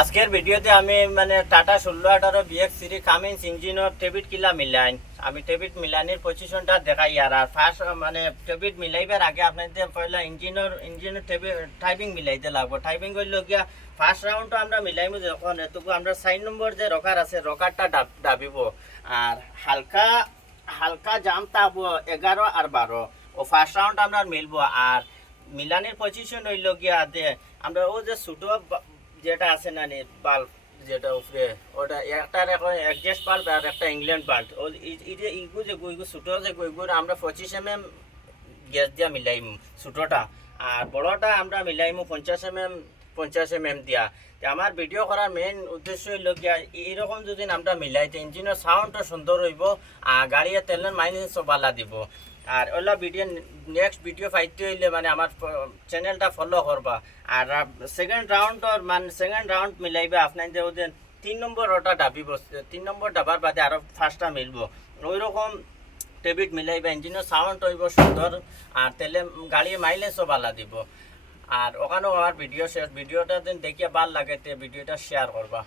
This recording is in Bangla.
আজকের ভিডিওতে আমি মানে টাটা 1618 বিএক্স সিরি কামিন্স ইঞ্জিনের টেবিট কিলা মিলাই আমি টেবিট মিলানির পজিশনটা দেখাই আর ফার্স্ট মানে টেবিট মিলাইবার আগে আপনাদের পয়লা ইঞ্জিনের টাইপিং মিলাইতে লাগবে। টাইপিং করলে গিয়া ফার্স্ট রাউন্ডটা আমরা মিলাইমু যখন এটুকু আমরা 4 নম্বর যে রকার আছে রকারটা ডাবিব আর হালকা হালকা জাম থাকবো 11 আর 12 ও ফার্স্ট রাউন্ড আমরা মিলবো। আর মিলানির পজিশন হইল গিয়া আমরা ও যে ছোটো যেটা আছে না বাল্ব যেটা উপরে ওটা একটার এখন অ্যাডজাস্ট বাল্ব আর একটা ইংল্যান্ড বাল্ব ও ইগু যে গুইগু ছোটো যে গুইগুর আমরা 25 mm গ্যাস দিয়া মিলাইম ছোটোটা আর বড়টা আমরা মিলাইমু 50 mm দিয়া। আমার ভিডিও করার মেইন উদ্দেশ্য হইল গিয়া এইরকম যদি আমরা মিলাইতে ইঞ্জিনের সাউন্ডটা সুন্দর হইব আর গাড়ির তেলের মাইলেজ ভালো দিব। আর ওলা ভিডিও নেক্সট ভিডিও পাইতে হইলে মানে আমার চ্যানেলটা ফলো করবা। আর সেকেন্ড রাউন্ড মিলাইবা আপনাদের ওদের 3 নম্বর ওটা ডাবিব 3 নম্বর ডাবার বাদে আরও ফার্স্টটা মিলবো ওই রকম টেবিট মিলাইবা ইঞ্জিনের সাউন্ড হইব সুন্দর আর তেলে গাড়ির মাইলেজও ভালো দিব। আর ওখানেও আমার ভিডিও শেষ ভিডিওটা দেখিয়ে ভাল লাগে ভিডিওটা শেয়ার করবা।